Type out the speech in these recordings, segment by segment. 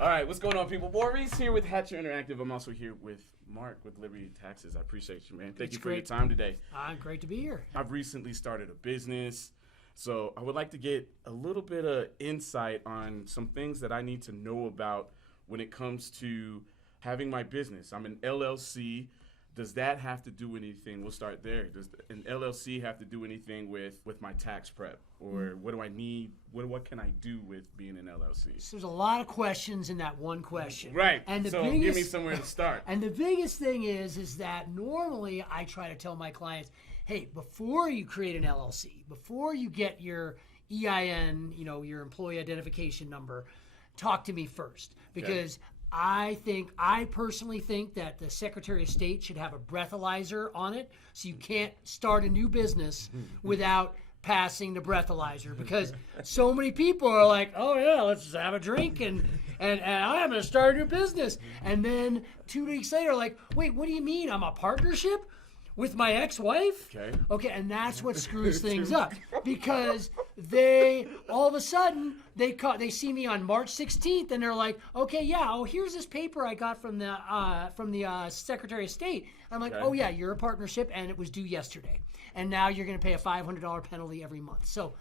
All right, what's going on, people? Maurice here with Hatcher Interactive. I'm also here with Mark with Liberty Taxes. I appreciate you, man. Thank you for your time today. Great to be here. I've recently started a business, so I would like to get a little bit of insight on some things that I need to know about when it comes to having my business. I'm an LLC. Does that have to do anything? We'll start there. Does an LLC have to do anything with my tax prep? Or what do I need? What can I do with being an LLC? So there's a lot of questions in that one question. Right. And so give me somewhere to start. And the biggest thing is that normally I try to tell my clients, hey, before you create an LLC, before you get your EIN, your employee identification number, talk to me first. Because I personally think that the Secretary of State should have a breathalyzer on it, so you can't start a new business without passing the breathalyzer, because so many people are like, oh yeah, let's just have a drink and I'm going to start a new business. And then 2 weeks later, like, wait, what do you mean? I'm a partnership with my ex-wife? Okay, and that's what screws things up, because they all of a sudden they see me on March 16th and they're like, okay, yeah, here's this paper I got from the Secretary of State. I'm like, oh yeah, you're a partnership and it was due yesterday, and now you're going to pay a $500 penalty every month. So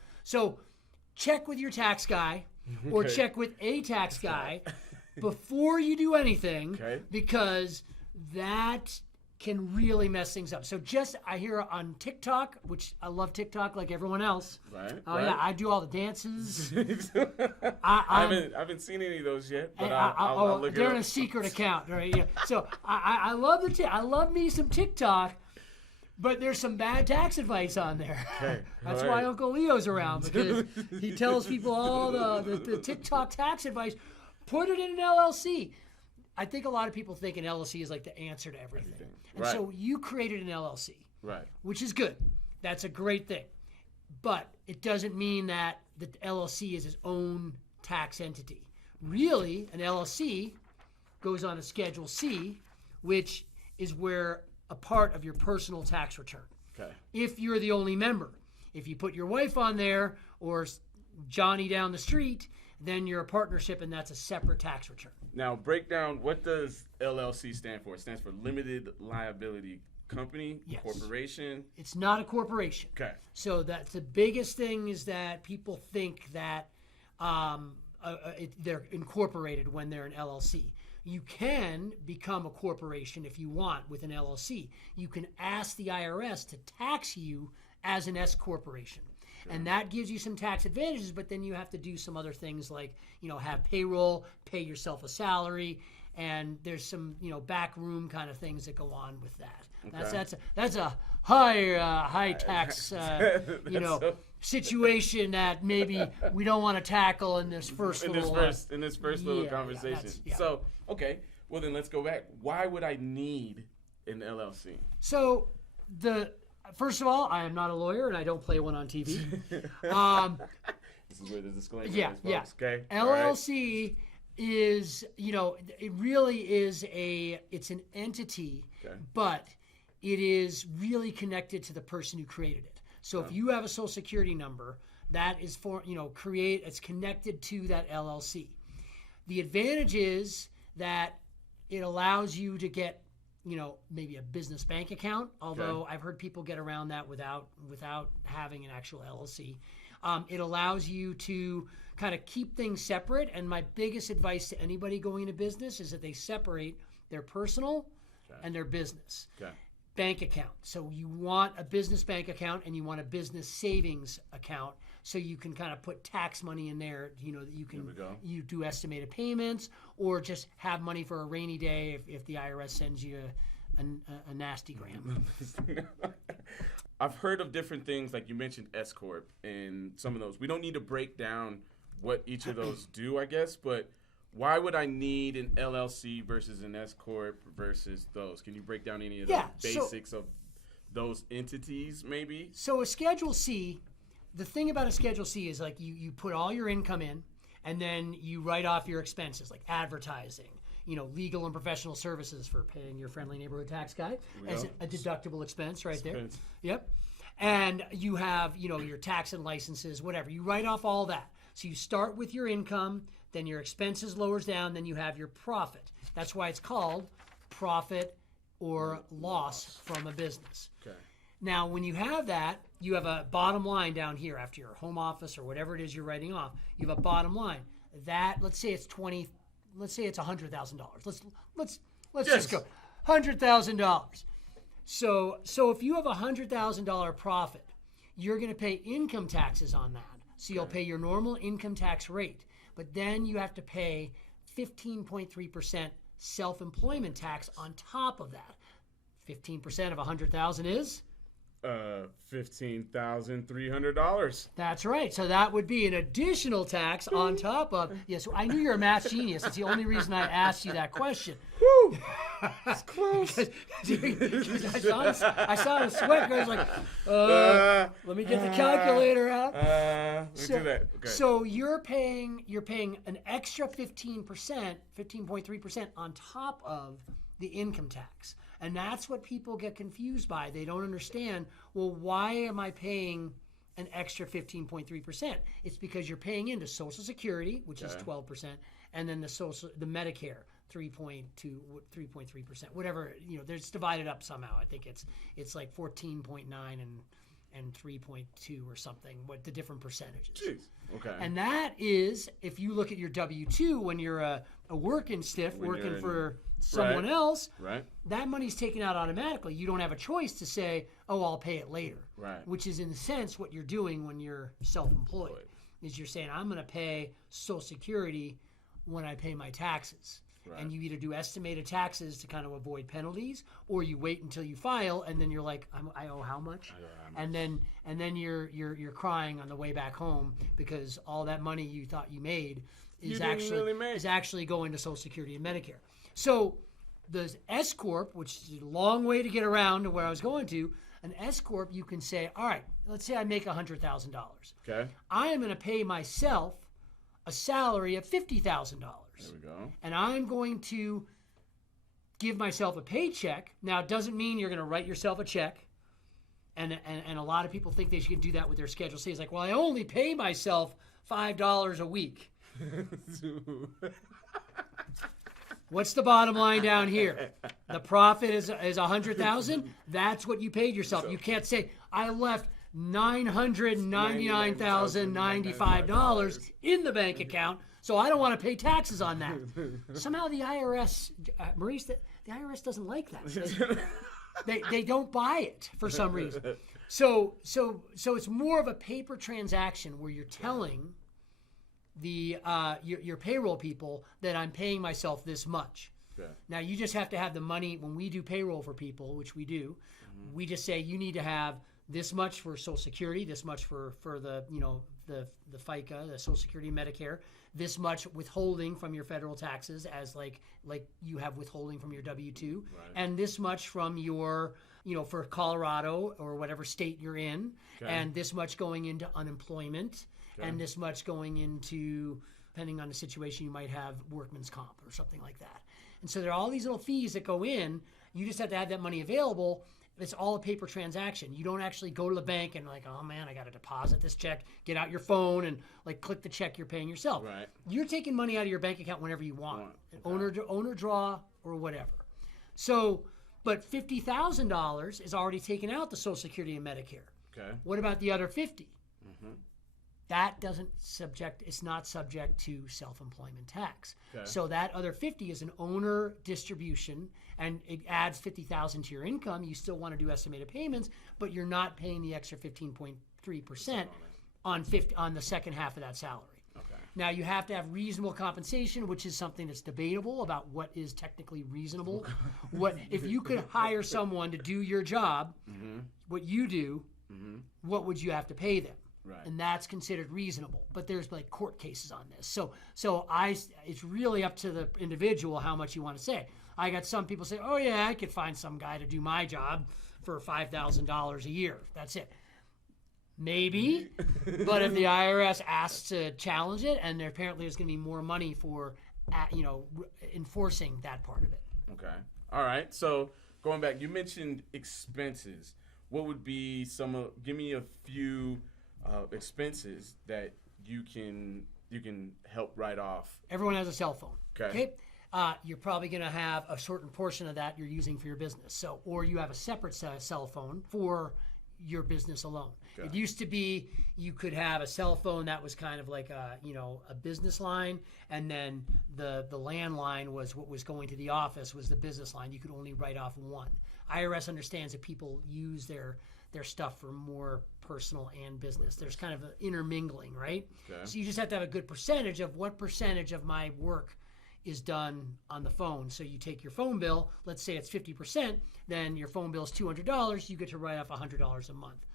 check with your tax guy or check with a tax guy before you do anything, because that can really mess things up. So I hear on TikTok, which I love TikTok like everyone else. Right. Yeah, I do all the dances. I haven't seen any of those yet, but I'll look it up. They're in a secret account, right? Yeah. So I love I love me some TikTok, but there's some bad tax advice on there. That's why Uncle Leo's around, because he tells people all the TikTok tax advice. Put it in an LLC. I think a lot of people think an LLC is like the answer to everything. And so you created an LLC, which is good. That's a great thing. But it doesn't mean that the LLC is its own tax entity. Really, an LLC goes on a Schedule C, which is where a part of your personal tax return. If you're the only member. If you put your wife on there or Johnny down the street, then you're a partnership, and that's a separate tax return. Now, break down, what does LLC stand for? It stands for Limited Liability Company, corporation. It's not a corporation. So that's the biggest thing, is that people think that they're incorporated when they're an LLC. You can become a corporation if you want with an LLC. You can ask the IRS to tax you as an S corporation. And that gives you some tax advantages, but then you have to do some other things like, have payroll, pay yourself a salary, and there's some, back room kind of things that go on with that. That's a high tax, situation that maybe we don't want to tackle in this first little conversation. So, okay, well then let's go back. Why would I need an LLC? So first of all, I am not a lawyer, and I don't play one on TV. This is where the disclaimer is, folks. Okay. LLC is, it really is it's an entity, but it is really connected to the person who created it. So if you have a Social Security number, that is it's connected to that LLC. The advantage is that it allows you to get maybe a business bank account, although I've heard people get around that without having an actual LLC. It allows you to kind of keep things separate, and my biggest advice to anybody going into business is that they separate their personal and their business bank account. So you want a business bank account and you want a business savings account, so you can kind of put tax money in there, that you do estimated payments, or just have money for a rainy day if the IRS sends you a nasty gram. I've heard of different things, like you mentioned S Corp and some of those. We don't need to break down what each of those do, I guess, but why would I need an LLC versus an S Corp versus those? Can you break down any of the basics of those entities, maybe? So a Schedule C, the thing about a Schedule C is like you put all your income in, and then you write off your expenses like advertising, legal and professional services for paying your friendly neighborhood tax guy as a deductible expense there. Yep. And you have, your tax and licenses, whatever. You write off all that. So you start with your income, then your expenses lowers down, then you have your profit. That's why it's called profit or loss from a business. Okay. Now, when you have that, you have a bottom line down here after your home office or whatever it is you're writing off. You have a bottom line. That, let's say it's $100,000. Let's just go $100,000. So if you have a $100,000 profit, you're going to pay income taxes on that. So you'll pay your normal income tax rate, but then you have to pay 15.3% self-employment tax on top of that. 15% of 100,000 is $15,300. That's right. So that would be an additional tax on top of. Yes, I knew you're a math genius. It's the only reason I asked you that question. Woo! It's close. I saw him sweat. I was like, let me get the calculator out. Let me do that. Okay. So you're paying an extra 15%, 15.3% on top of the income tax. And that's what people get confused by. They don't understand, well, why am I paying an extra 15.3%? It's because you're paying into Social Security, which is 12%, and then the Medicare, 3.3%, whatever, it's divided up somehow. I think it's like 14.9 and 3.2 or something, what the different percentages. Jeez. Okay. And that is, if you look at your W-2 when you're a working stiff, working for someone else, right, that money's taken out automatically. You don't have a choice to say, oh, I'll pay it later. Right. Which is, in a sense, what you're doing when you're self-employed, is you're saying, I'm going to pay Social Security when I pay my taxes. Right. And you either do estimated taxes to kind of avoid penalties, or you wait until you file, and then you're like, I owe how much? And then you're crying on the way back home because all that money you thought you made is actually going to Social Security and Medicare. So the S Corp, which is a long way to get around to where I was going to, an S Corp, you can say, all right, let's say I make $100,000. Okay. I am going to pay myself a salary of $50,000. There we go. And I'm going to give myself a paycheck. Now, it doesn't mean you're going to write yourself a check. And a lot of people think they should do that with their Schedule C. It's like, well, I only pay myself $5 a week. What's the bottom line down here? The profit is $100,000. That's what you paid yourself. You can't say, I left $999,095 in the bank account, so I don't want to pay taxes on that. Somehow the IRS, Maurice, the IRS doesn't like that. They don't buy it for some reason. So it's more of a paper transaction where you're telling the your payroll people that I'm paying myself this much. Okay. Now you just have to have the money when we do payroll for people, which we do. Mm-hmm. We just say you need to have this much for Social Security, this much for the the FICA, the Social Security, Medicare, this much withholding from your federal taxes as like you have withholding from your W-2, right, and this much from your for Colorado or whatever state you're in, okay, and this much going into unemployment, okay, and this much going into, depending on the situation, you might have workman's comp or something like that. And so there are all these little fees that go in. You just have to have that money available. It's all a paper transaction. You don't actually go to the bank and like, oh man, I got to deposit this check. Get out your phone and like click the check you're paying yourself. Right. You're taking money out of your bank account whenever you want, okay, owner draw or whatever. So, but $50,000 is already taken out the Social Security and Medicare. Okay. What about the other 50? Mm-hmm. That it's not subject to self-employment tax. Okay. So that other 50 is an owner distribution, and it adds $50,000 to your income. You still want to do estimated payments, but you're not paying the extra 15.3% on the second half of that salary. Okay. Now you have to have reasonable compensation, which is something that's debatable about what is technically reasonable. What if you could hire someone to do your job, mm-hmm, what you do, mm-hmm, what would you have to pay them? Right. And that's considered reasonable, but there's like court cases on this. So it's really up to the individual how much you want to say. I got some people say, oh yeah, I could find some guy to do my job for $5,000 a year. That's it. Maybe, but if the IRS asks to challenge it, and apparently there's going to be more money for, enforcing that part of it. Okay. All right. So going back, you mentioned expenses. What would be give me a few expenses that you can you can help write off. Everyone has a cell phone. Okay. You're probably going to have a certain portion of that you're using for your business. So, or you have a separate cell phone for your business alone. Okay. It used to be you could have a cell phone that was kind of like a business line, and then the landline was what was going to the office was the business line. You could only write off one. IRS understands that people use their stuff for more personal and business. There's kind of an intermingling, right? Okay. So you just have to have a good percentage of what percentage of my work is done on the phone. So you take your phone bill, let's say it's 50%, then your phone bill is $200, you get to write off $100 a month.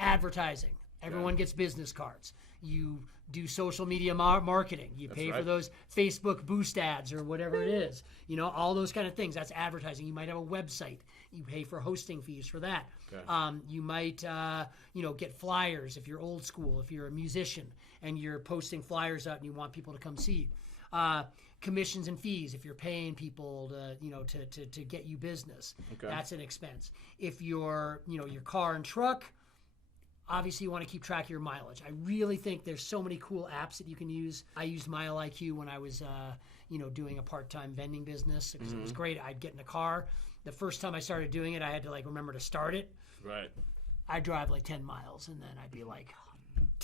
Advertising. Everyone gets business cards. You do social media marketing. You pay for those Facebook boost ads or whatever it is. All those kind of things. That's advertising. You might have a website. You pay for hosting fees for that. Okay. You might, get flyers if you're old school, if you're a musician and you're posting flyers out and you want people to come see you. Commissions and fees if you're paying people to get you business. Okay. That's an expense. If you're, your car and truck, obviously you want to keep track of your mileage. I really think there's so many cool apps that you can use. I used Mile IQ when I was, doing a part-time vending business because it was great. I'd get in a car. The first time I started doing it, I had to remember to start it. Right. I'd drive 10 miles and then I'd be like,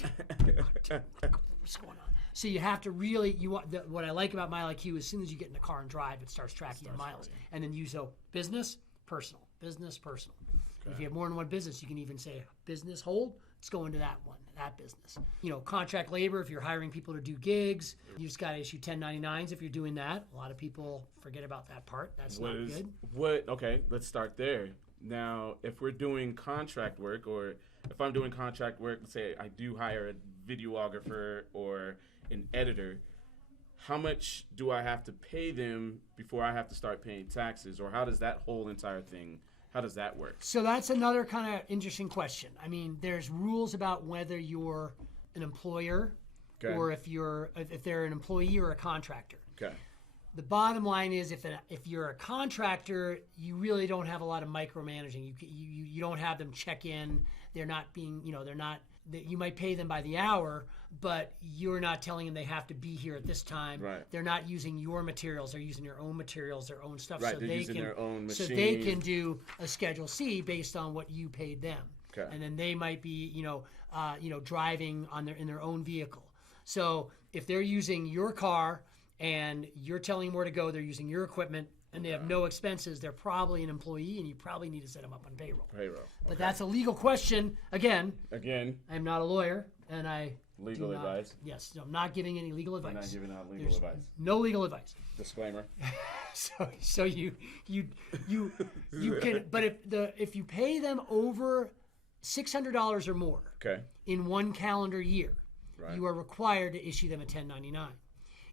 what's going on? So you have to really, what I like about Mile IQ, as soon as you get in the car and drive, it starts tracking your miles. And then business, personal, business, personal. Okay. If you have more than one business, you can even say business hold, it's going to that business. Contract labor, if you're hiring people to do gigs, you just got to issue 1099s if you're doing that. A lot of people forget about that part. That's not good. Okay, let's start there. Now, if we're doing contract work, or if I'm doing contract work, let's say I do hire a videographer or an editor, how much do I have to pay them before I have to start paying taxes? Or how does that whole entire thing, how does that work? So that's another kind of interesting question. I mean, there's rules about whether you're an employer or if they're an employee or a contractor. Okay. The bottom line is if you're a contractor, you really don't have a lot of micromanaging. You don't have them check in. They're not being, you might pay them by the hour, but you're not telling them they have to be here at this time. Right. They're not using your materials. They're using their own materials, their own stuff. Right. They're using their own machine. So they can do a Schedule C based on what you paid them. Okay. And then they might be, driving in their own vehicle. So if they're using your car and you're telling them where to go, they're using your equipment, and they have no expenses, they're probably an employee, and you probably need to set them up on payroll. But that's a legal question. Again, I'm not a lawyer, and I legal advice. Yes, I'm not giving any legal advice. I'm not giving out legal advice. No legal advice. Disclaimer. So you can, but if you pay them over $600 or more in one calendar year, you are required to issue them a 1099.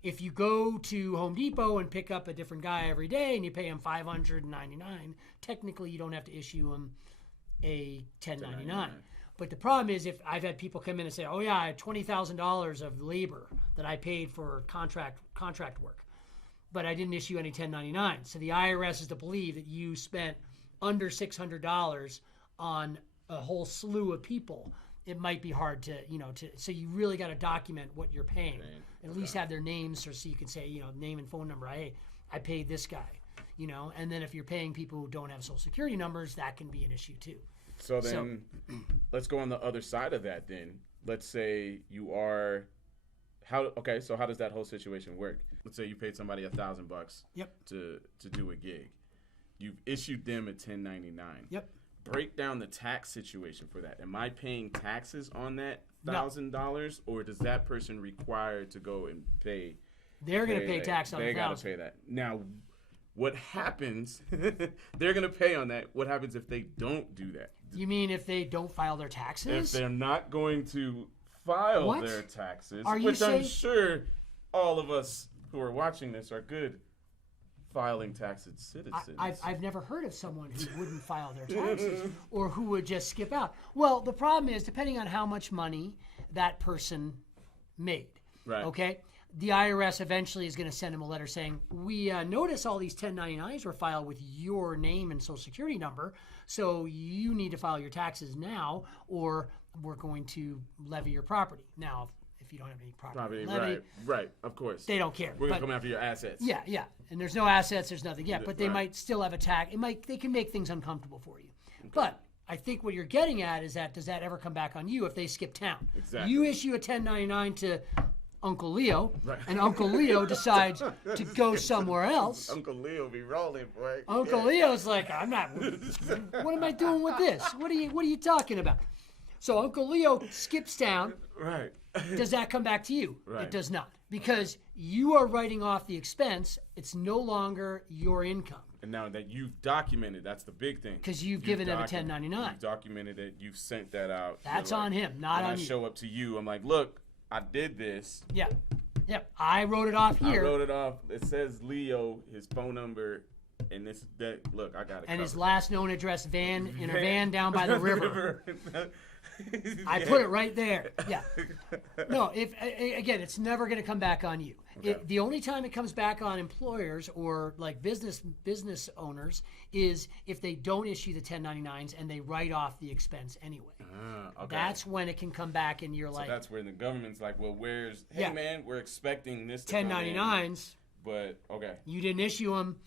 If you go to Home Depot and pick up a different guy every day and you pay him $599, technically you don't have to issue him a 1099. But the problem is if I've had people come in and say, oh yeah, I had $20,000 of labor that I paid for contract work, but I didn't issue any 1099. So the IRS is to believe that you spent under $600 on a whole slew of people. It might be hard to, so you really got to document what you're paying. At least have their names so you can say, name and phone number. Hey, I paid this guy, and then if you're paying people who don't have social security numbers, that can be an issue too. So then let's go on the other side of that then. Let's say you are, so how does that whole situation work? Let's say you paid somebody $1,000 to do a gig. You've issued them a 1099. Yep. Break down the tax situation for that. Am I paying taxes on that $1,000, or does that person require to go and pay? They're going to pay tax on the $1,000. They got to pay that. Now, what happens? They're going to pay on that. What happens if they don't do that? You mean if they don't file their taxes? If they're not going to file their taxes, which I'm sure all of us who are watching this are good filing taxes citizens. I've never heard of someone who wouldn't file their taxes or who would just skip out. Well, the problem is, depending on how much money that person made, okay, the IRS eventually is going to send them a letter saying, we notice all these 1099s were filed with your name and social security number, so you need to file your taxes now or we're going to levy your property. Now, if if you don't have any property levy. Right, of course. They don't care. We're going to come after your assets. Yeah. And there's no assets, there's nothing yet, but they might still have a tax. They can make things uncomfortable for you. Okay. But I think what you're getting at is that does that ever come back on you if they skip town? Exactly. You issue a 1099 to Uncle Leo, right. and Uncle Leo decides to go somewhere else. Uncle Leo be rolling, boy. Uncle Leo's like, I'm not. What am I doing with this? What are you talking about? So Uncle Leo skips town. Right. Does that come back to you? Right. It does not, because you are writing off the expense. It's no longer your income. And now that you've documented, that's the big thing. Because you've given him a 1099. You've documented it. You've sent that out. That's on him, not on you. I show up to you. I'm like, look, I did this. Yep. I wrote it off here. I wrote it off. It says Leo, his phone number, and this. Look, I got it. And covered. his last known address, a van down by the river. I put it right there. Yeah. No, again, it's never going to come back on you. Okay. The only time it comes back on employers or like business owners is if they don't issue the 1099s and they write off the expense anyway. Okay. That's when it can come back and you're like. So that's where the government's like, well, hey man, we're expecting this to 1099s. But okay. You didn't issue them.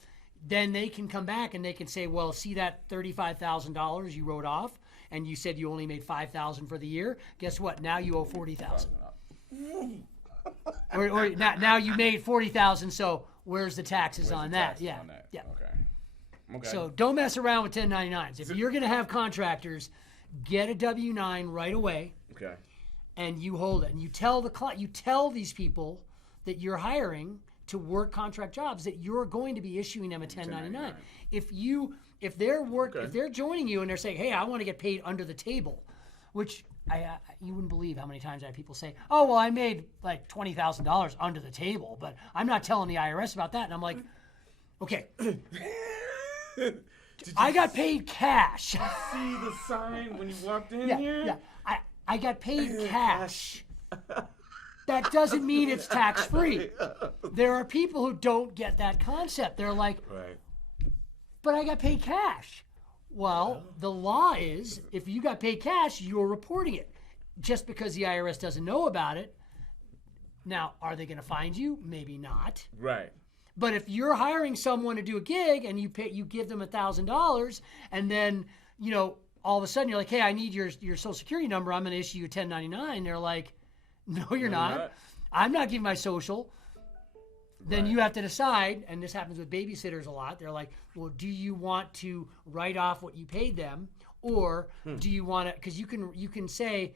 Then they can come back and they can say, well, see that $35,000 you wrote off, and you said you only made $5,000 for the year. Guess what? Now you owe $40,000. or now you made $40,000. So where's the taxes on that? Yeah. Okay. So don't mess around with 1099s. If you're going to have contractors, get a W-9 right away. Okay. And you hold it, and you tell the client, you tell these people that you're hiring to work contract jobs that you're going to be issuing them a 1099. If they're joining you and they're saying, hey, I want to get paid under the table, which you wouldn't believe how many times I have people say, oh, well, I made like $20,000 under the table, but I'm not telling the IRS about that. And I'm like, okay. I got paid cash. See the sign when you walked in here? Yeah. I got paid cash. That doesn't mean it's tax-free. There are people who don't get that concept. They're like, right. But I got paid cash. Well, the law is if you got paid cash, you're reporting it. Just because the IRS doesn't know about it. Now, are they going to find you? Maybe not. Right. But if you're hiring someone to do a gig and you give them $1,000 and then, all of a sudden you're like, hey, I need your Social Security number. I'm going to issue you a 1099. They're like, no, you're not. I'm not giving my social. Then you have to decide, and this happens with babysitters a lot. They're like, well, do you want to write off what you paid them, or do you want to? Because you can say,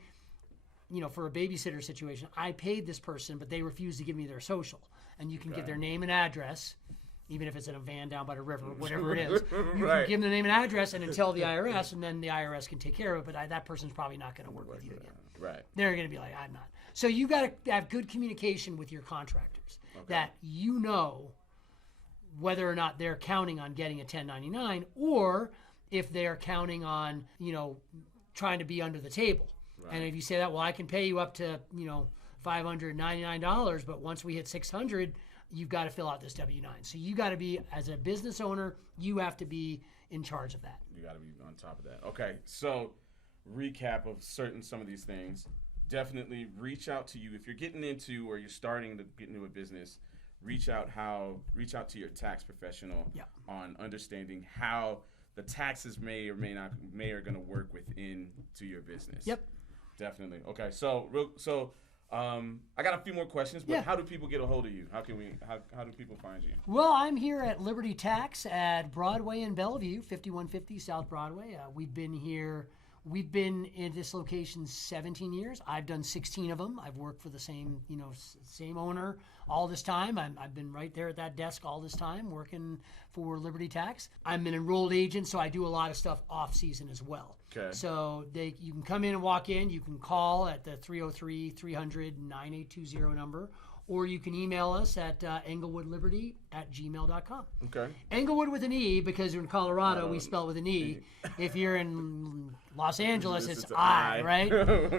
for a babysitter situation, I paid this person, but they refused to give me their social, and you can get their name and address, even if it's in a van down by the river, whatever it is. You can give them the name and address, and then tell the IRS, and then the IRS can take care of it. But that person's probably not going to work with you again. Right. They're going to be like, I'm not. So you got to have good communication with your contractors that whether or not they're counting on getting a 1099 or if they're counting on, trying to be under the table. Right. And if you say that, well, I can pay you up to, $599, but once we hit 600, you've got to fill out this W-9. So you got to be, as a business owner, you have to be in charge of that. You got to be on top of that. Okay. So recap of some of these things. Definitely reach out to you if you're getting into or you're starting to get into a business. Reach out to your tax professional on understanding how the taxes may are going to work within to your business. Yep. Definitely. Okay. So I got a few more questions, but how do people get a hold of you? How do people find you? Well, I'm here at Liberty Tax at Broadway in Bellevue, 5150 South Broadway. We've been in this location 17 years. I've done 16 of them. I've worked for the same owner all this time. I've been right there at that desk all this time working for Liberty Tax. I'm an enrolled agent, so I do a lot of stuff off season as well. Okay. So you can come in and walk in. You can call at the 303-300-9820 number, or you can email us at englewoodliberty@gmail.com. Okay. Englewood with an E, because in Colorado we spell it with an E. If you're in Los Angeles, it's I, right?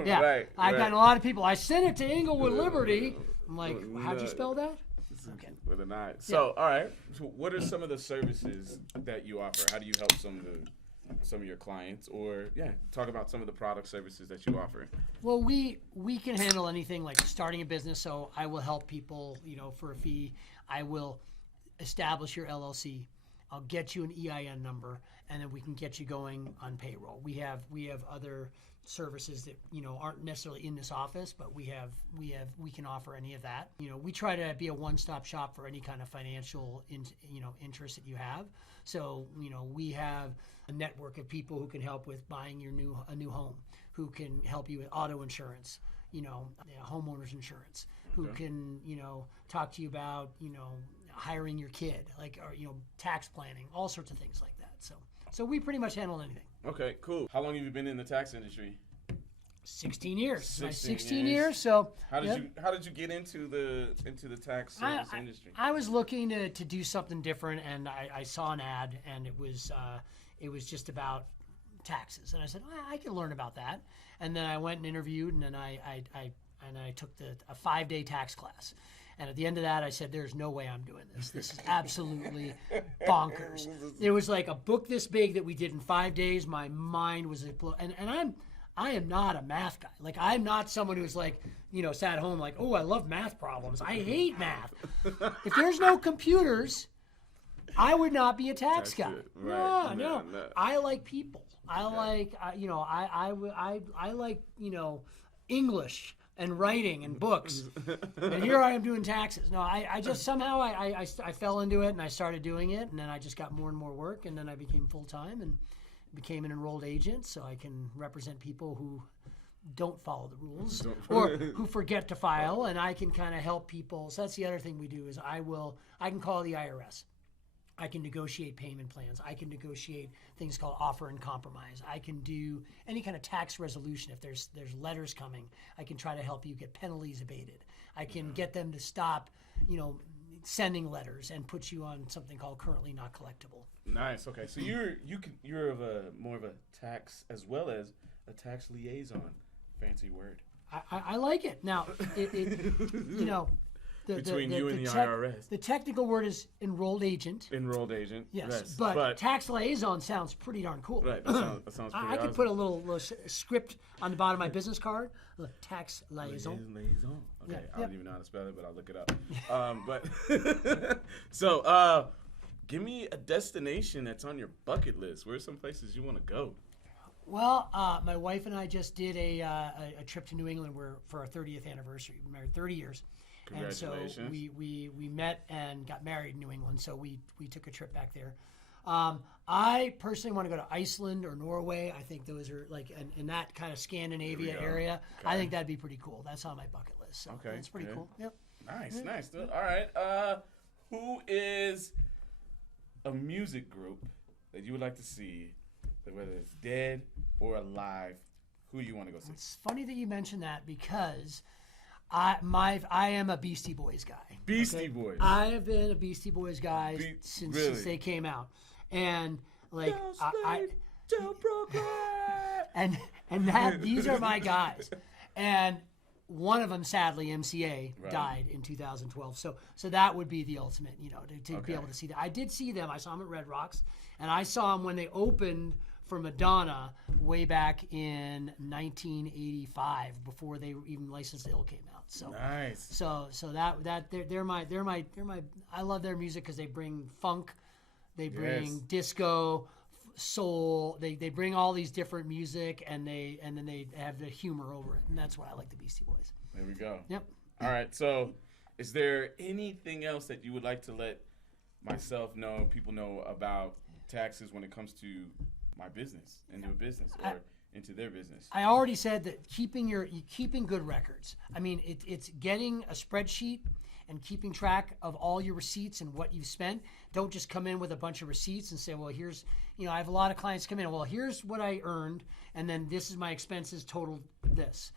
Yeah. Right. I've gotten a lot of people. I sent it to Englewood Liberty. I'm like, how'd you spell that? Okay. With an I. So, all right. So what are some of the services that you offer? How do you help some of some of your clients, or talk about some of the product services that you offer. Well, we can handle anything like starting a business. So I will help people, for a fee. I will establish your LLC. I'll get you an EIN number, and then we can get you going on payroll. We have other services that aren't necessarily in this office, but we can offer any of that. We try to be a one-stop shop for any kind of financial interest that you have. So we have a network of people who can help with buying a new home, who can help you with auto insurance, homeowners insurance, who can talk to you about hiring your kid, or tax planning, all sorts of things like that. So we pretty much handle anything. Okay, cool. How long have you been in the tax industry? 16 years. 16 years. So how did you get into the tax service industry? I was looking to do something different, and I saw an ad, and it was just about taxes, and I said, I can learn about that. And then I went and interviewed, and then I took a 5-day tax class. And at the end of that, I said, there's no way I'm doing this. This is absolutely bonkers. It was like a book this big that we did in 5 days. My mind was and I am not a math guy. Like, I'm not someone who's like, sat at home like, oh, I love math problems. I hate math. If there's no computers, I would not be a tax guy. Right. No. I like people. I like, I like, English and writing and books. And here I am doing taxes. No, I just somehow I fell into it, and I started doing it, and then I just got more and more work, and then I became full-time and became an enrolled agent, so I can represent people who don't follow the rules or who forget to file, and I can kind of help people. So that's the other thing we do is I can call the IRS. I can negotiate payment plans. I can negotiate things called offer and compromise. I can do any kind of tax resolution. If there's letters coming, I can try to help you get penalties abated. I can get them to stop, sending letters and put you on something called currently not collectible. Nice. Okay, so you're more of a tax as well as a tax liaison. Fancy word. I like it. Now, between you and the IRS. The technical word is enrolled agent. Enrolled agent. Yes, but tax liaison sounds pretty darn cool. Right, that sounds pretty I could put a little script on the bottom of my business card. Tax liaison. Liaison. Okay, Yeah, I don't even know how to spell it, but I'll look it up. So give me a destination that's on your bucket list. Where's some places you want to go? Well, my wife and I just did a trip to New England for our 30th anniversary. We married 30 years. And so we met and got married in New England, so we took a trip back there. I personally want to go to Iceland or Norway. I think those are like in that kind of Scandinavia area. Okay. I think that'd be pretty cool. That's on my bucket list. So okay, that's pretty cool. Yep. Nice. All right. Who is a music group that you would like to see, whether it's dead or alive? Who you want to go see? It's funny that you mentioned that because I am a Beastie Boys guy. Beastie Boys. I have been a Beastie Boys guy since they came out, and like don't proclaim. and these are my guys, and one of them sadly MCA died in 2012. So that would be the ultimate, to be able to see that. I did see them. I saw them at Red Rocks, and I saw them when they opened for Madonna way back in 1985 before they even Licensed to Ill came out. So nice. So that they're my I love their music because they bring funk, they bring disco, soul. They bring all these different music and then they have the humor over it, and that's why I like the Beastie Boys. There we go. Yep. All right. So, is there anything else that you would like to let myself know, people know about taxes when it comes to my business, into a business, or into their business? I already said that keeping good records. I mean, it's getting a spreadsheet and keeping track of all your receipts and what you've spent. Don't just come in with a bunch of receipts and say, well, here's, I have a lot of clients come in, well, here's what I earned, and then this is my expenses total this.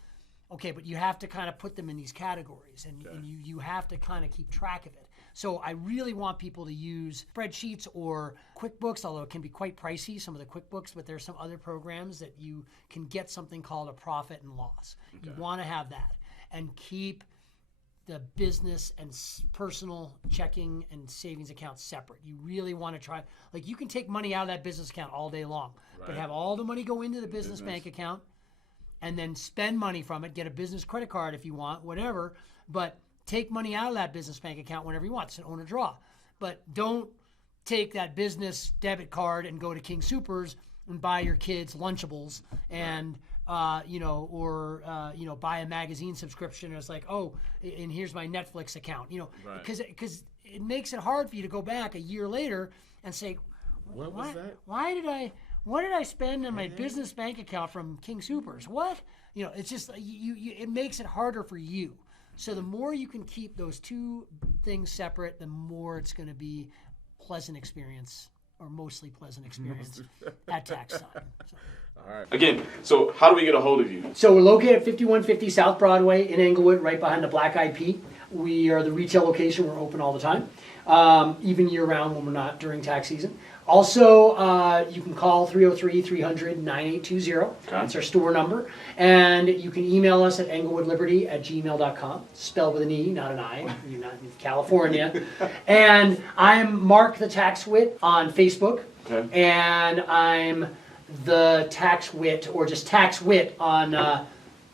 Okay, but you have to kind of put them in these categories, and you have to kind of keep track of it. So I really want people to use spreadsheets or QuickBooks, although it can be quite pricey, some of the QuickBooks, but there's some other programs that you can get something called a profit and loss. Okay. You want to have that and keep the business and personal checking and savings accounts separate. You really want to try, like you can take money out of that business account all day long, but have all the money go into the business bank account and then spend money from it, get a business credit card if you want, whatever, but take money out of that business bank account whenever you want. It's an own a draw. But don't take that business debit card and go to King Soopers and buy your kids Lunchables and buy a magazine subscription. And it's like, oh, and here's my Netflix account, because it makes it hard for you to go back a year later and say, what was that? What did I spend on my business bank account from King Soopers? What? It's just it makes it harder for you. So the more you can keep those two things separate, the more it's going to be pleasant experience, or mostly pleasant experience at tax time. So. All right. Again, so how do we get a hold of you? So we're located at 5150 South Broadway in Englewood, right behind the Black Eyed Pea. We are the retail location. We're open all the time, even year-round when we're not during tax season. Also, you can call 303-300-9820. That's our store number. And you can email us at englewoodliberty@gmail.com. Spelled with an E, not an I. You're not in California. And I'm Mark the Tax Wit on Facebook. Okay. And I'm the Tax Wit, or just Tax Wit on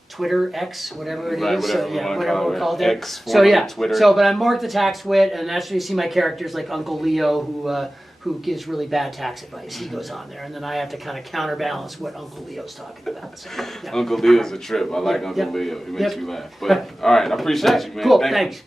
Twitter, X, whatever it is. Whatever we're called it. X, Twitter. But I'm Mark the Tax Wit, and that's where you see my characters like Uncle Leo, who gives really bad tax advice. He goes on there, and then I have to kind of counterbalance what Uncle Leo's talking about. So, Uncle Leo's a trip. I like Uncle Leo. He makes me laugh. But all right, I appreciate you, man. Cool. Thanks.